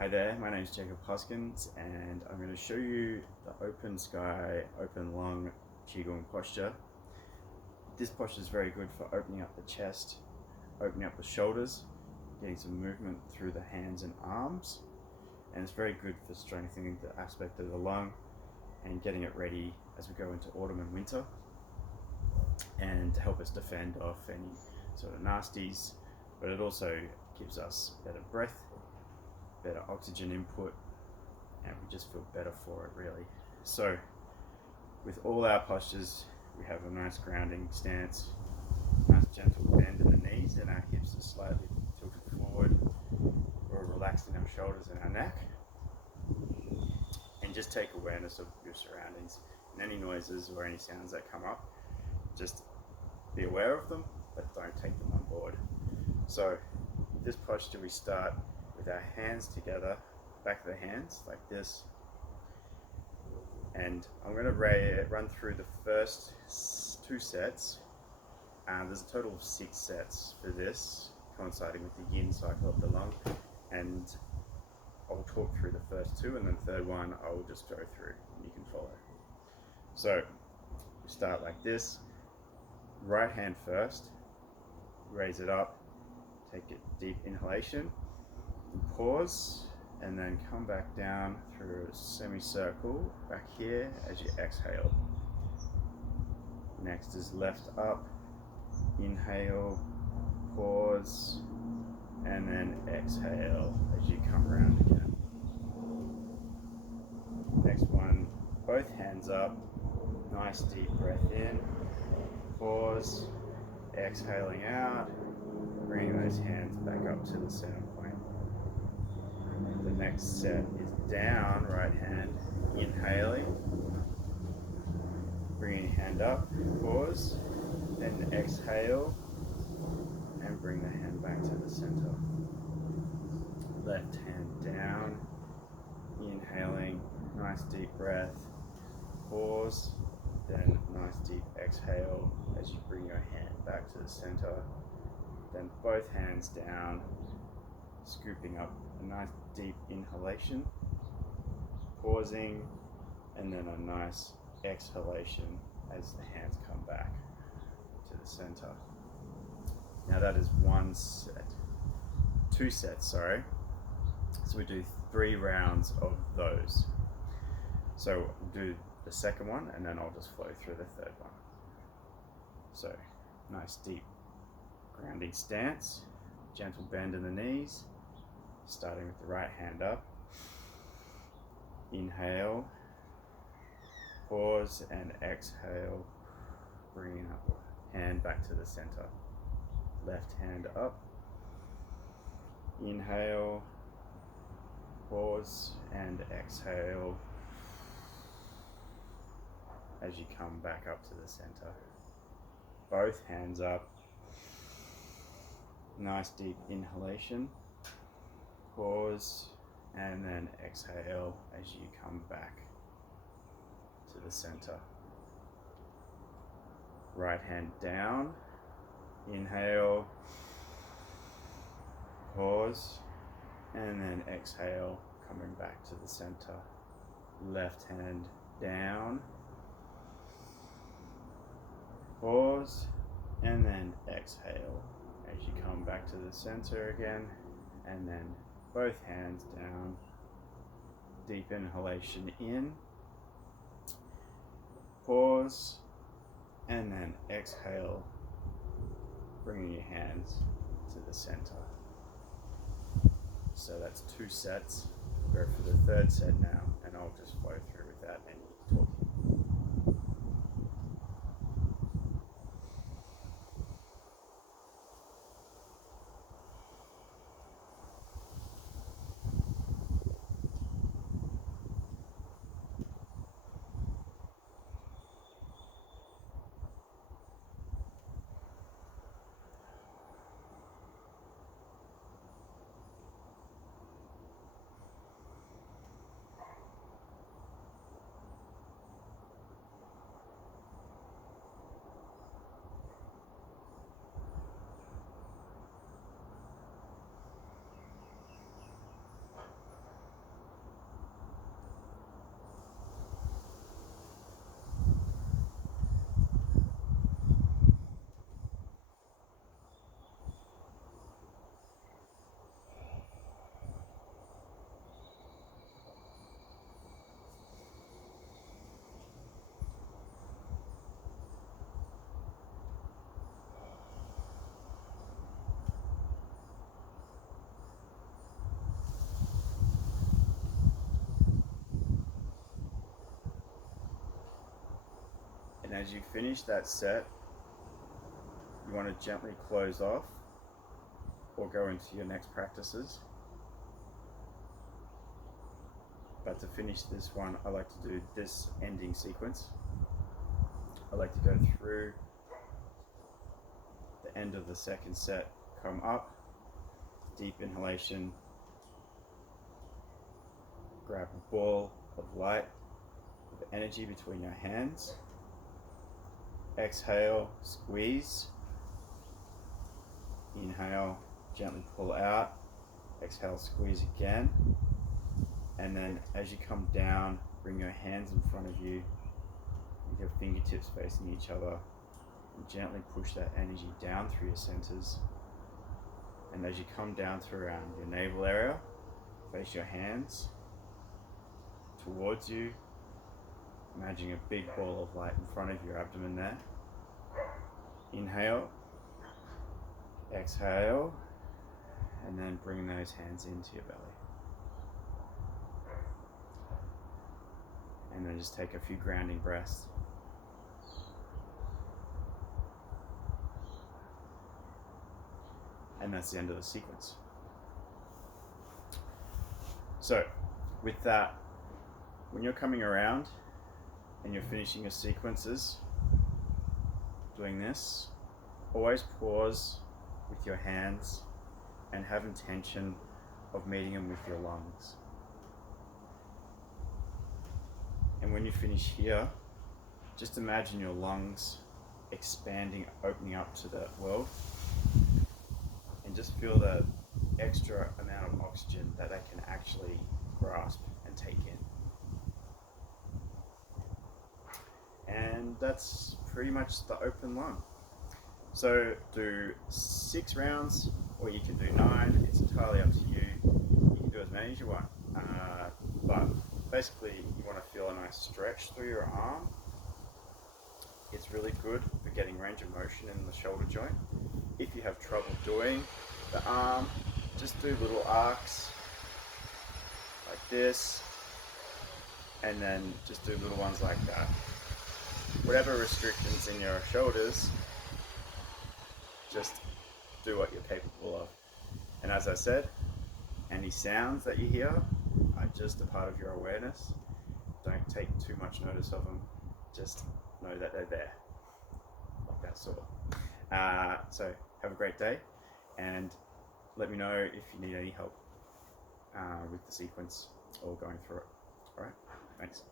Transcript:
Hi there, my name is Jacob Hoskins and I'm going to show you the open sky, open lung Qigong posture. This posture is very good for opening up the chest, opening up the shoulders, getting some movement through the hands and arms, and it's very good for strengthening the aspect of the lung and getting it ready as we go into autumn and winter, and to help us defend off any sort of nasties, but it also gives us better breath, better oxygen input, and we just feel better for it really. So with all our postures, we have a nice grounding stance, nice gentle bend in the knees, and our hips are slightly tilted forward. We're relaxed in our shoulders and our neck, and just take awareness of your surroundings and any noises or any sounds that come up. Just be aware of them, but don't take them on board. So this posture, we start with our hands together, back of the hands like this, and I'm going to run through the first 2 sets. There's a total of 6 sets for this, coinciding with the yin cycle of the lung, and I'll talk through the first 2, and then the third one I will just go through and you can follow. So we start like this, right hand first, raise it up, take a deep inhalation, pause, and then come back down through a semicircle back here as you exhale. Next is left up, inhale, pause, and then exhale as you come around again. Next one, both hands up, nice deep breath in, pause, exhaling out, bring those hands back up to the center point. The next set is down, right hand, inhaling, bring your hand up, pause, then exhale, and bring the hand back to the center. Left hand down, inhaling, nice deep breath, pause, then nice deep exhale as you bring your hand back to the center. Then both hands down, scooping up a nice deep inhalation, pausing, and then a nice exhalation as the hands come back to the center. Now that is 1 set, 2 sets, sorry. So we do 3 rounds of those. So we'll do the second one and then I'll just flow through the third one. So nice deep grounding stance, gentle bend in the knees, starting with the right hand up. Inhale, pause, and exhale, bringing up hand back to the center. Left hand up, inhale, pause, and exhale as you come back up to the center. Both hands up, nice deep inhalation, pause, and then exhale as you come back to the center. Right hand down, inhale, pause, and then exhale, coming back to the center. Left hand down, pause, and then exhale as you come back to the center again, and then both hands down, deep inhalation in, pause, and then exhale, bringing your hands to the center. So that's 2 sets. We'll go for the 3rd set now, and I'll just flow through without any talking. as you finish that set, you want to gently close off or go into your next practices. But to finish this one, I like to do this ending sequence. I like to go through the end of the second set, come up, deep inhalation, grab a ball of light, of energy between your hands, exhale, squeeze, inhale, gently pull out, exhale, squeeze again, and then as you come down, bring your hands in front of you with your fingertips facing each other, and gently push that energy down through your centers. And as you come down through around your navel area, face your hands towards you, imagining a big ball of light in front of your abdomen there. Inhale, exhale, and then bring those hands into your belly. And then just take a few grounding breaths. And that's the end of the sequence. So, with that, when you're coming around and you're finishing your sequences, doing this, always pause with your hands and have intention of meeting them with your lungs. And when you finish here, just imagine your lungs expanding, opening up to the world, and just feel the extra amount of oxygen that they can actually grasp and take in. And that's pretty much the open lung. So do 6 rounds, or you can do 9. It's entirely up to you. You can do as many as you want. But basically, you want to feel a nice stretch through your arm. It's really good for getting range of motion in the shoulder joint. If you have trouble doing the arm, just do little arcs like this, and then just do little ones like that. Whatever restrictions in your shoulders, just do what you're capable of. And as I said, any sounds that you hear are just a part of your awareness. Don't take too much notice of them. Just know that they're there, like that sort. So have a great day, and let me know if you need any help with the sequence or going through it. All right, thanks.